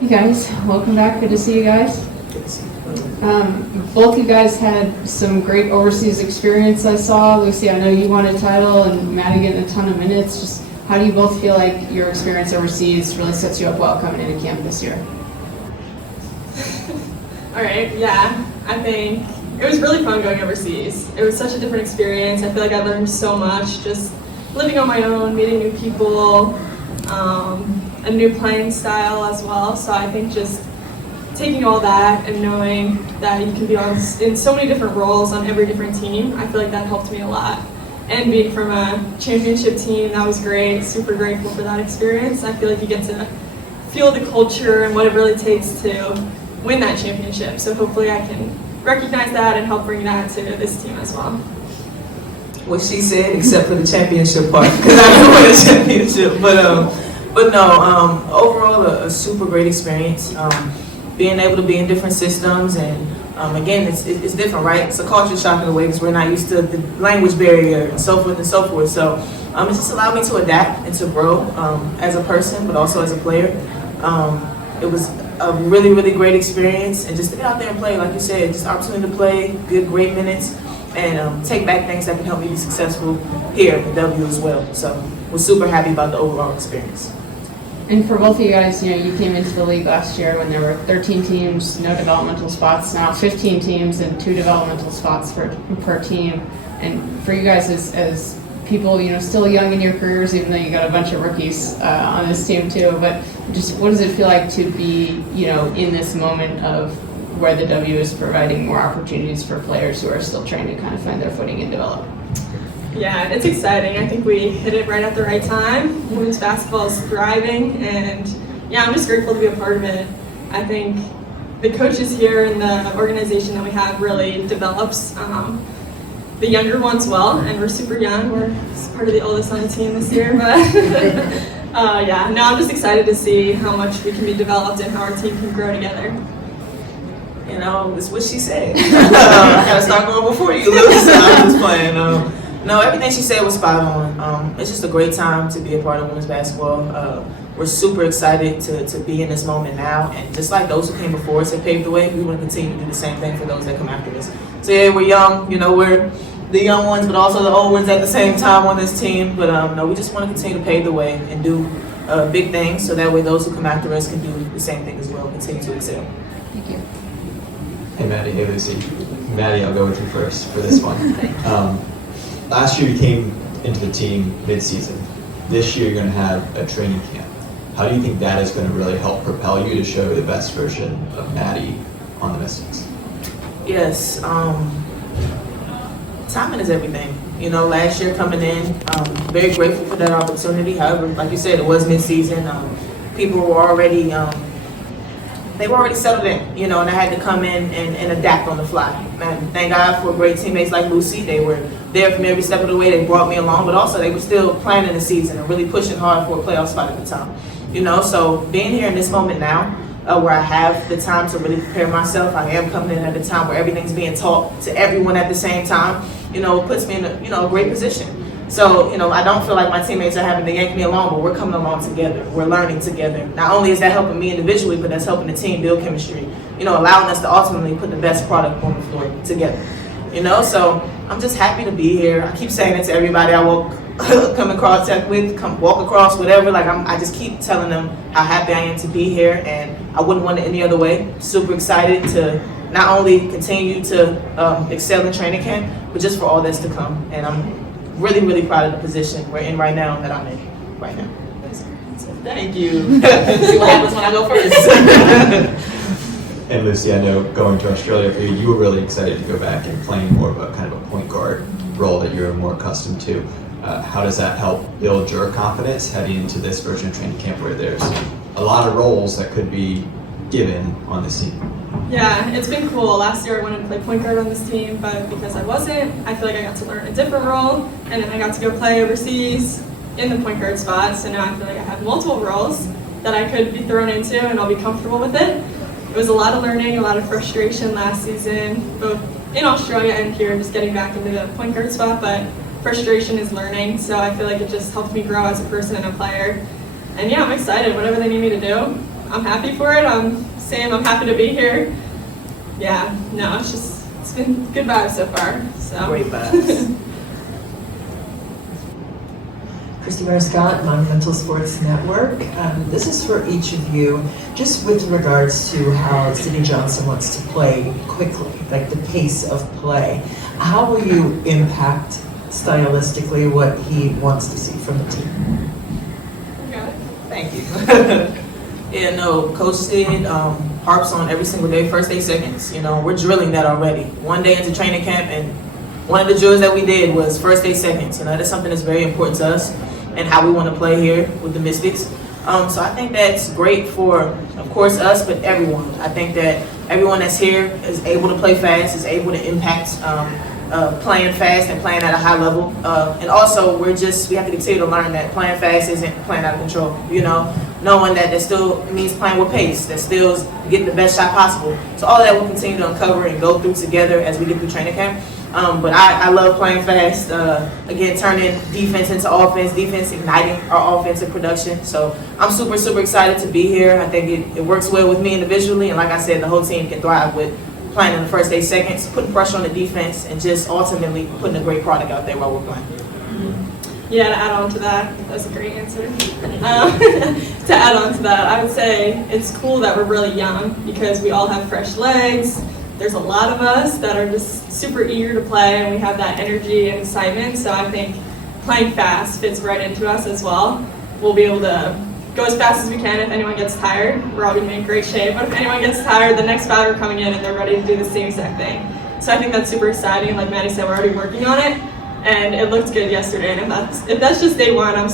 Hey guys, welcome back. Good to see you guys. Both you guys had some great overseas experience, I saw. Lucy, I know you won a title, and Maddie getting a ton of minutes. Just how do you both feel like your experience overseas really sets you up well coming into camp this year? All right, yeah, I think it was really fun going overseas. It was such a different experience. I feel like I learned so much just living on my own, meeting new people, a new playing style as well. So I think just taking all that and knowing that you can be in so many different roles on every different team, I feel like that helped me a lot. And being from a championship team, that was great. Super grateful for that experience. I feel like you get to feel the culture and what it really takes to win that championship. So hopefully I can recognize that and help bring that to this team as well. What she said, except for the championship part, because I didn't win a championship. But no, overall a super great experience. Being able to be in different systems, and again, it's different, right? It's a culture shock in a way because we're not used to the language barrier and so forth and so forth. So it just allowed me to adapt and to grow as a person, but also as a player. It was a really, really great experience, and just to get out there and play, like you said, just opportunity to play, good, great minutes, and take back things that can help me be successful here at the W as well. So we're super happy about the overall experience. And for both of you guys, you came into the league last year when there were 13 teams, no developmental spots. Now 15 teams and 2 developmental spots per team. And for you guys as people, still young in your careers, even though you got a bunch of rookies on this team too. But just what does it feel like to be, in this moment of where the W is providing more opportunities for players who are still trying to kind of find their footing and develop? Yeah, it's exciting. I think we hit it right at the right time. Women's basketball is thriving, and yeah, I'm just grateful to be a part of it. I think the coaches here and the organization that we have really develops the younger ones well, and we're super young. We're part of the oldest on the team this year, but I'm just excited to see how much we can be developed and how our team can grow together. It's what she said. I gotta start going before you, Lucy. I'm just playing. No, everything she said was spot on. It's just a great time to be a part of women's basketball. We're super excited to be in this moment now, and just like those who came before us have paved the way, we want to continue to do the same thing for those that come after us. So yeah, we're young, we're the young ones, but also the old ones at the same time on this team. But no, we just want to continue to pave the way and do big things, so that way those who come after us can do the same thing as well, continue to excel. Thank you. Hey Maddie, hey Lucy. Maddie, I'll go with you first for this one. Last year you came into the team mid-season. This year you're going to have a training camp. How do you think that is going to really help propel you to show the best version of Maddie on the Mystics? Yes, timing is everything. Last year coming in, very grateful for that opportunity. However, like you said, it was mid-season. People were already they were already settled in, and I had to come in and adapt on the fly. And thank God for great teammates like Lucy. They were there from every step of the way. They brought me along, but also they were still planning the season and really pushing hard for a playoff spot at the time. So being here in this moment now, where I have the time to really prepare myself, I am coming in at a time where everything's being taught to everyone at the same time, it puts me in a great position. So, I don't feel like my teammates are having to yank me along, but we're coming along together. We're learning together. Not only is that helping me individually, but that's helping the team build chemistry, allowing us to ultimately put the best product on the floor together. So I'm just happy to be here. I keep saying it to everybody I come in contact with, walk across, whatever. I just keep telling them how happy I am to be here, and I wouldn't want it any other way. Super excited to not only continue to excel in training camp, but just for all that's to come. And I'm really, really proud of the position we're in right now, that I'm in right now. So thank you. See what happens when I go first. And Lucy, I know going to Australia for you, you were really excited to go back and playing more of a kind of a point guard role that you're more accustomed to. How does that help build your confidence heading into this version of training camp where there's a lot of roles that could be given on this team? Yeah, it's been cool. Last year I wanted to play point guard on this team, but because I wasn't, I feel like I got to learn a different role, and then I got to go play overseas in the point guard spot. So now I feel like I have multiple roles that I could be thrown into, and I'll be comfortable with it. It was a lot of learning, a lot of frustration last season, both in Australia and here, just getting back into the point guard spot, but frustration is learning, so I feel like it just helped me grow as a person and a player. And yeah, I'm excited. Whatever they need me to do, I'm happy for it. I'm happy to be here. Yeah, no, it's been good vibes so far. So. Great vibes. Christy Scott, Monumental Sports Network. This is for each of you, just with regards to how City Johnson wants to play quickly, like the pace of play. How will you impact stylistically what he wants to see from the team? Thank you. Yeah, no, Coach Sid harps on every single day, first day, seconds. You know, we're drilling that already. One day into training camp, and one of the drills that we did was first day, seconds. You know, that's something that's very important to us and how we want to play here with the Mystics. So I think that's great for, of course, us, but everyone. I think that everyone that's here is able to play fast, is able to impact playing fast and playing at a high level. And also, we have to continue to learn that playing fast isn't playing out of control. You know, knowing that still means playing with pace, that still is getting the best shot possible. So all that we'll continue to uncover and go through together as we get through training camp. But I love playing fast, again, turning defense into offense, defense igniting our offensive production. So I'm super, super excited to be here. I think it works well with me individually, and like I said, the whole team can thrive with playing in the first 8 seconds, putting pressure on the defense, and just ultimately putting a great product out there while we're playing. Yeah, to add on to that, that's a great answer. To add on to that, I would say it's cool that we're really young because we all have fresh legs. There's a lot of us that are just super eager to play, and we have that energy and excitement. So I think playing fast fits right into us as well. We'll be able to go as fast as we can. If anyone gets tired, we're all going to be in great shape. But if anyone gets tired, the next 5 are coming in and they're ready to do the same exact thing. So I think that's super exciting. Like Maddie said, we're already working on it, and it looked good yesterday. And if that's just day one, I'm